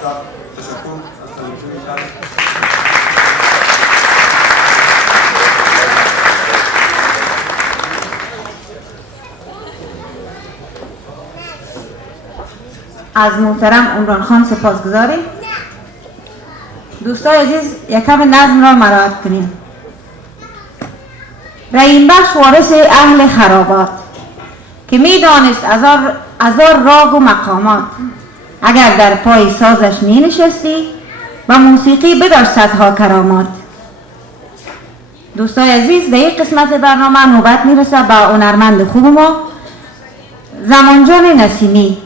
تشکر. از محترم عمران خان سپاسگزاریم. دوستان عزیز یکم نظم را مراعات کنیم. رحیم بخش وارث اهل خرابات که می دانست هزار راگ و مقامات، اگر در پای سازش می نشستی و موسیقی بداشت صدها کرامات. دوستان عزیز در یک قسمت برنامه نوبت می رسد به هنرمند خوب ما زمانجان نسیمی.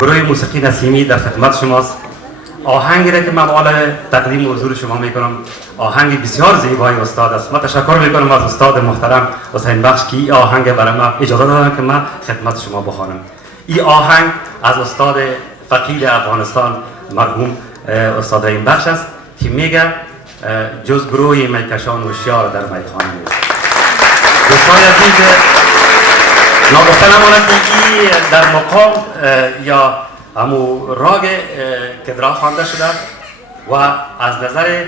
گروه موسیقی نسیمی در خدمت شماست. آهنگی را که من حالا تقدیم حضور شما میکنم آهنگ بسیار زیبای استاد است. من تشکر میکنم از استاد محترم حسین بخش که این آهنگ برای من اجازه دادن که من خدمت شما بخوانم. این آهنگ از استاد فقید افغانستان مرحوم استاد رحیم بخش است که میگه جز گروه میکشان هوشیار در میخانه نیست. دوستان عزیز، ناگفته نماند که این در مقام یا همو راگ کدرا خوانده شده و از نظر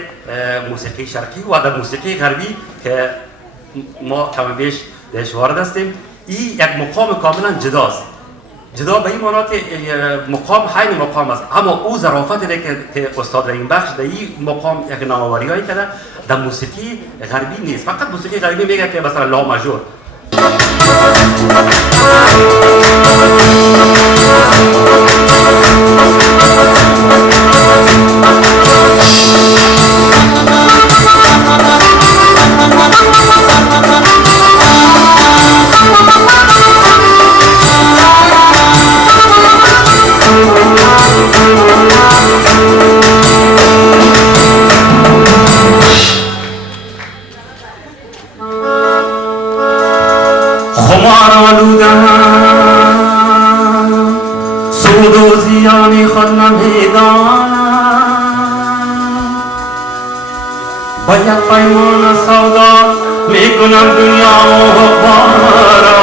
موسیقی شرقی و در موسیقی غربی که ما کم بیش درش وارد هستیم، این یک مقام کاملا جداست. جدا به این معنی که مقام حین مقام است، اما او ظرافت که استاد رحیم بخش در این مقام یک نامآوری هایی کرده در موسیقی غربی نیست. فقط موسیقی غربی میگه که مثلا لا ماژور سود و زیانی خود نمیدانم، با یک پیمان سودا میکنم دنیا و بارا.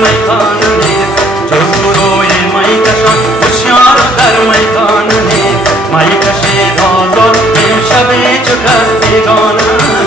میخانه نیست جز گروه میکشان هوشیار در میخانه نیست می کشید آزاد امشب چو کس بیگانه نیست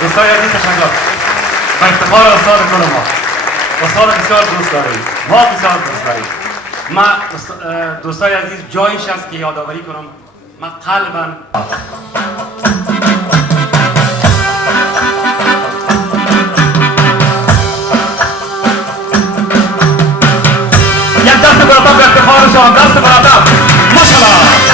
دوستای عزیز تشکر و افتخار استاد کل ما استاد بسیار دوست داریم ما بسیار دوست داریم ما دوستای عزیز جایش است که یادآوری کنم ما قلبا یک دست براتب به افتخار شما دست براتب ماشاءالله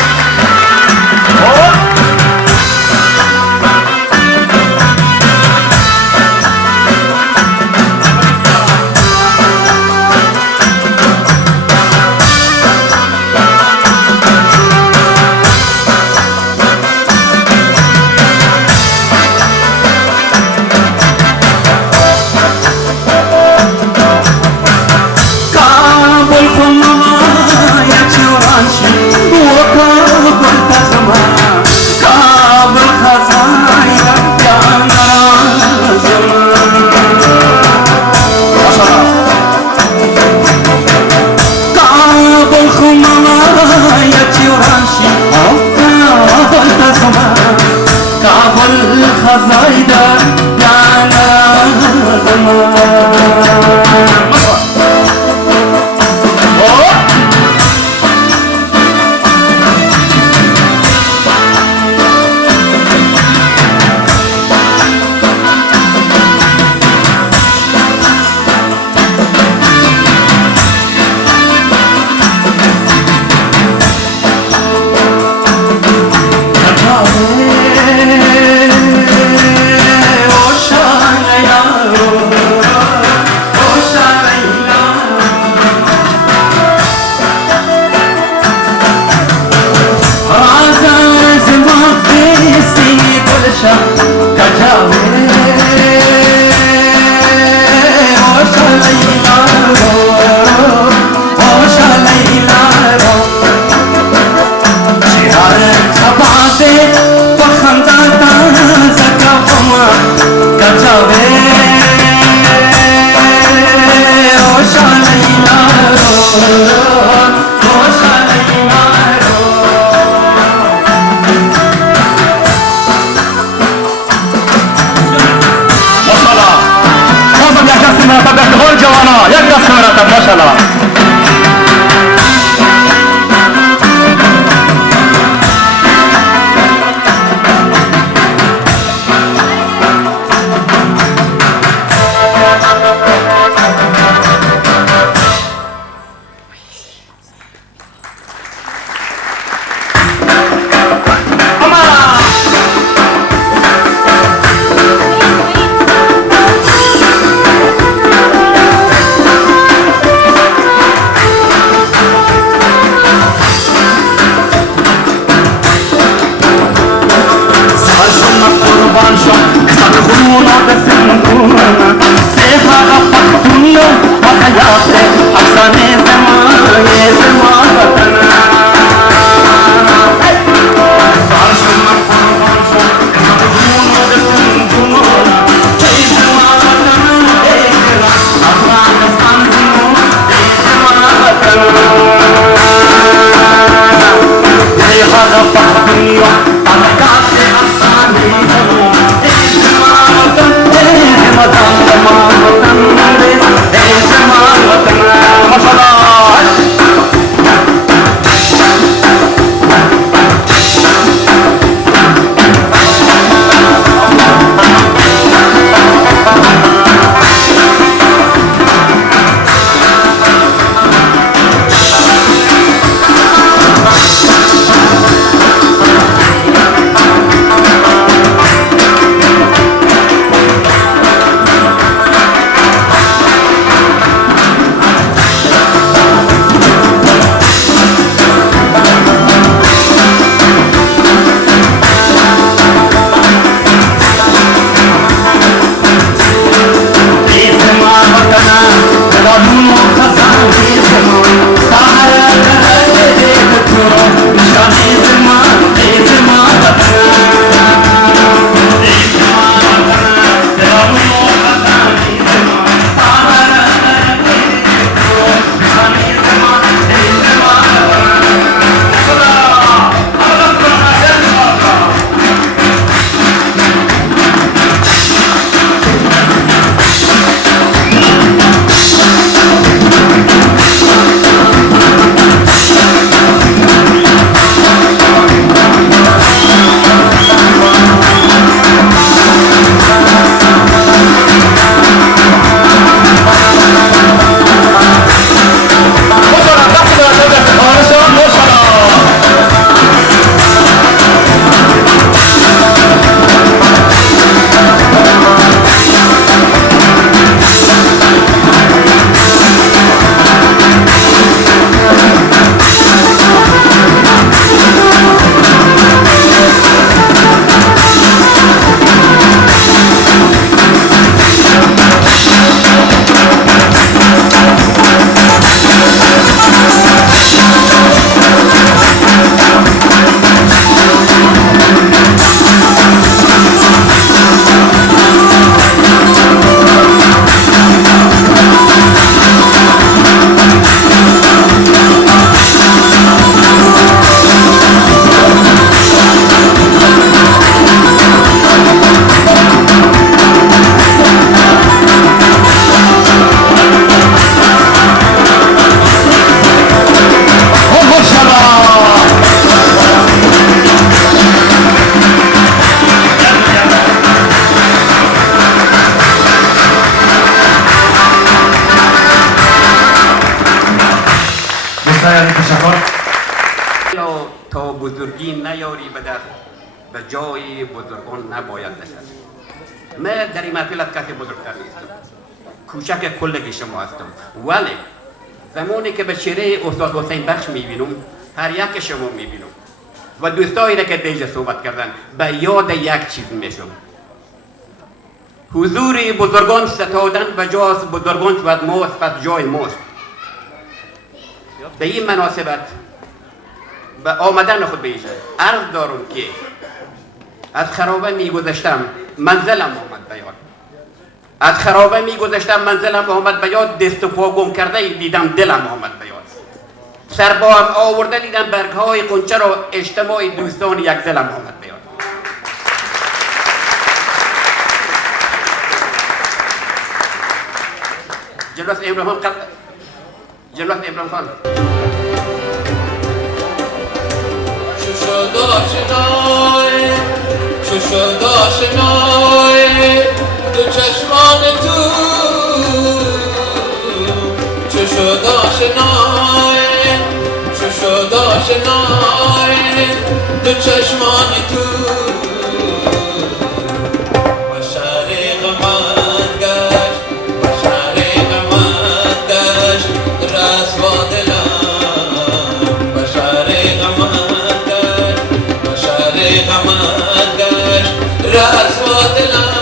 بزرگی نیاری به دست، به جای بزرگان نباید نشست. من در این محفل از کسی بزرگتر نیستم، کوچک کلگی شما هستم، ولی زمانی که به چهره استاد حسین بخش میبینم هر یک شما میبینم و دوستایی را که دیجا صحبت کردن به یاد یک چیز میشم. حضور بزرگان ستادن به جاز بزرگان شود ماست، پس جای ماست. به این مناسبت به آمدن خود بیشه عرض دارم که از خرابه میگذشتم منزلم آمد بیاد، از خرابه میگذشتم منزلم آمد بیاد، دست و پا گم کرده دیدم دلم آمد بیاد، سر با هم آورده دیدم برگهای قنچه را اجتماع دوستان یک زلم آمد بیاد. جلوه ابراهیم خان شو داشنای دو چشمان تو، شو داشنای دو چشمان تو، و شریق من گشت، و شریق من گشت رسوا دلم، و شریق من گشت، و شریق من گشت رسوا دلم،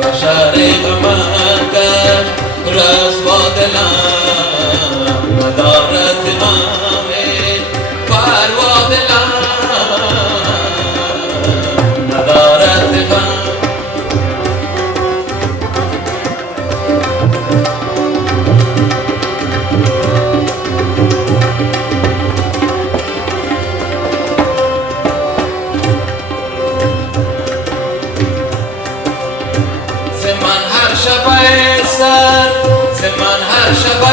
و شریق من گشت رسوا دلم، ندارد غمی پروا دلم، ندارد غم. زمان هر شب